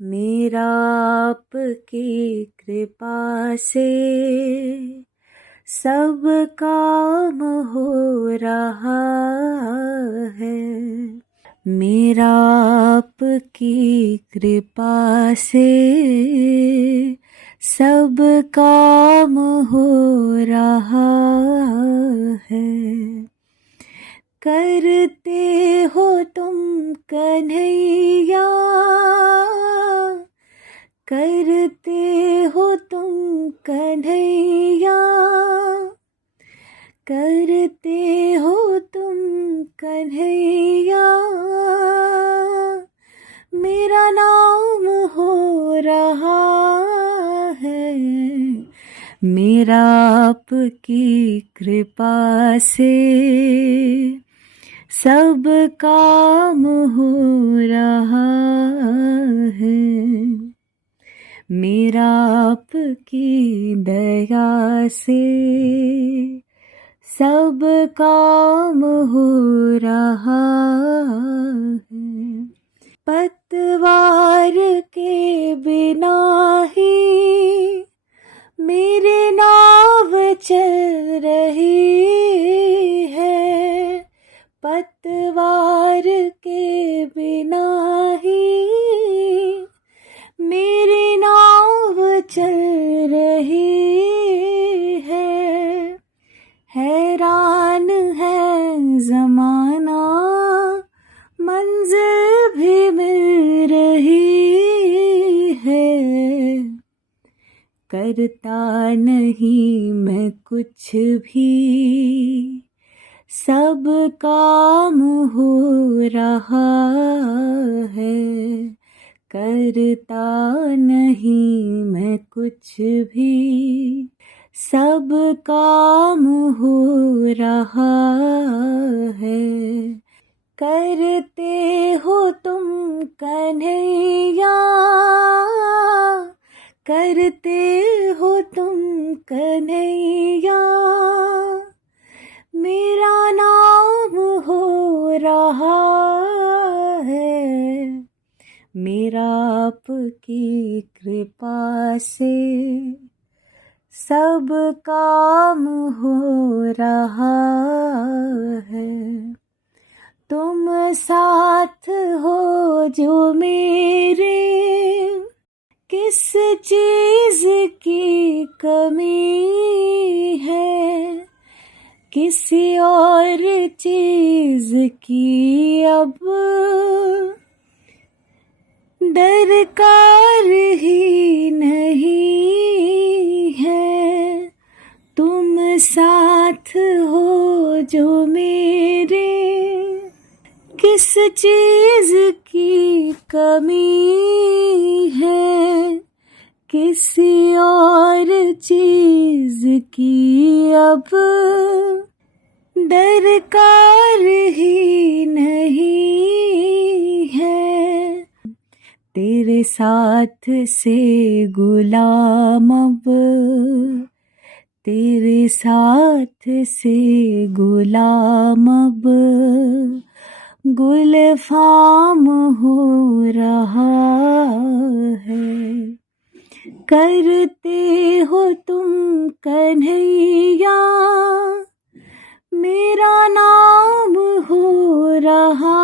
मेरा आपकी कृपा से सब काम हो रहा है। मेरा आपकी कृपा से सब काम हो रहा है। करते हो तुम कन्हैया, करते हो तुम कन्हैया, करते हो तुम कन्हैया, मेरा नाम हो रहा है। मेरा आपकी कृपा से सब काम हो रहा है। मेरा आपकी दया से सब काम हो रहा है। पतवार के बिना ही मेरी नाव चल रही है। पतवार के बिना ही मेरी नाव चल रही है। हैरान है ज़माना, मंजिल भी मिल रही है। करता नहीं मैं कुछ भी, सब काम हो रहा है। करता नहीं मैं कुछ भी, सब काम हो रहा है। करते हो तुम कन्हैया, करते हो तुम कन्हैया, मेरा नाम हो रहा है। मेरा आपकी कृपा से सब काम हो रहा है। तुम साथ हो जो मेरे, किस चीज की कमी है। किसी और चीज की अब दरकार ही नहीं है। तुम साथ हो जो मेरे, किस चीज की कमी है। किसी और चीज की अब दरकार ही नहीं है। तेरे साथ से गुलाम अब, तेरे साथ से गुलाम अब गुलफाम हो रहा है। करते हो तुम कन्हैया, मेरा नाम हो रहा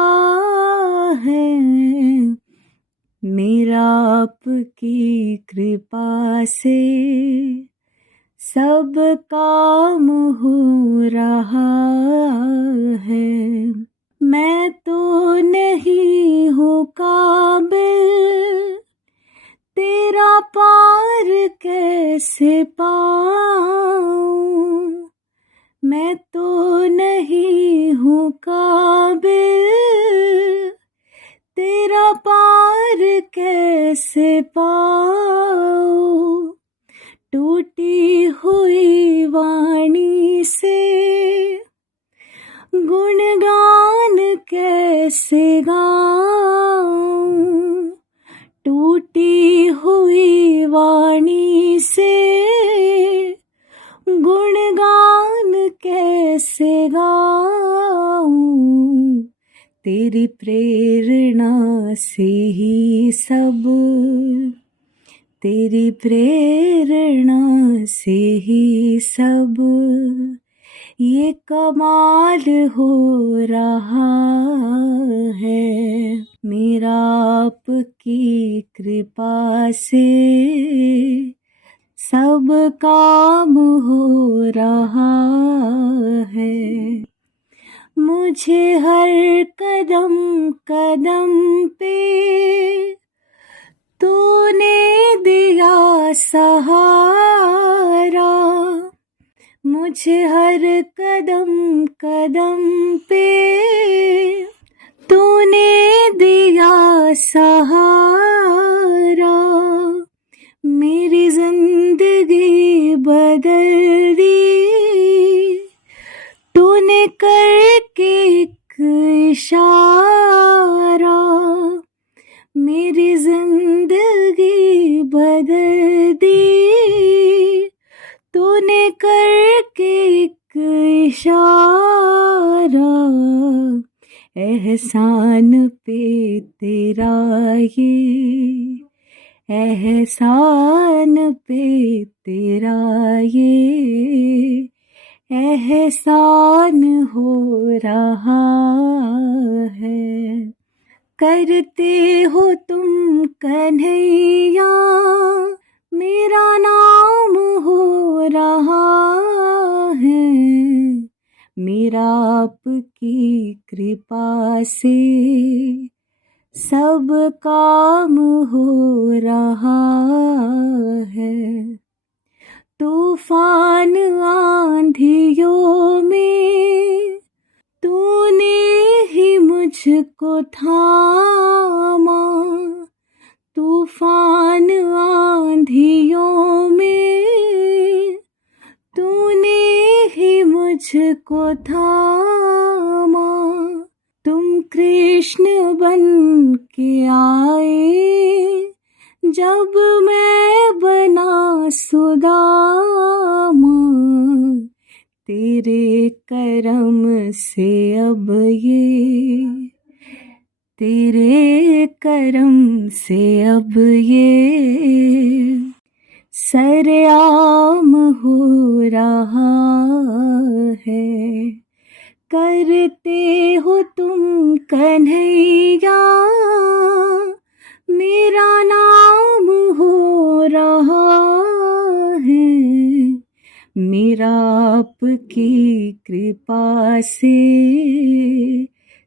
है। मेरा आपकी कृपा से सब काम हो रहा है। मैं तो नहीं हूँ काबिल, तेरा पार कैसे पाऊं। मैं तो नहीं हूँ काबिल, तेरा पार कैसे पाऊं। टूटी हुई वाणी से गुणगान कैसे गाऊं। टूटी हुई वाणी से गुणगान कैसे गाऊं। तेरी प्रेरणा से ही सब, तेरी प्रेरणा से ही सब ये कमाल हो रहा है। मेरा आपकी कृपा से सब काम हो रहा है। मुझे हर कदम कदम पे तूने दिया सहारा, मुझे हर कदम कदम पे तूने दिया सहारा। मेरी जिंदगी बदल दी तूने करके एक इशारा। मेरी जिंदगी बदल दी तूने करके एक इशारा। एहसान पे तेरा ये, एहसान पे तेरा ये एहसान हो रहा है। करते हो तुम कन्हैया मेरा नाम हो रहा है। मेरा आपकी कृपा से सब काम हो रहा है। तूफान आंधियों में तूने ही मुझको थामा। तूफान आंधियों में तूने ही मुझको थामा। तुम कृष्ण बन के आए जब मैं बना सुदामा। तेरे करम से अब ये, तेरे करम से अब ये सरेआम हो रहा है। करते हो तुम कन्हैया मेरा नाम हो रहा है। मेरा आपकी कृपा से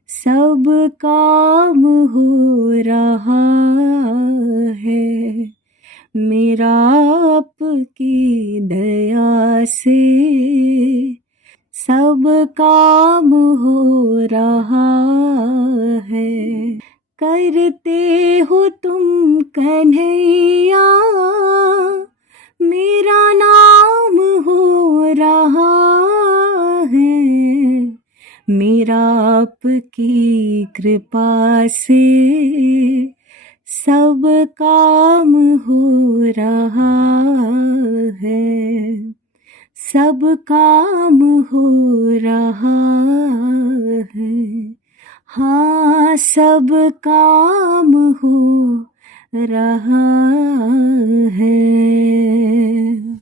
सब काम हो रहा है। मेरा आपकी दया से सब काम हो रहा है। करते हो तुम कन्हैया मेरा नाम हो रहा है। मेरा आपकी कृपा से सब काम हो रहा है। सब काम हो रहा है। हाँ सब काम हो रहा है।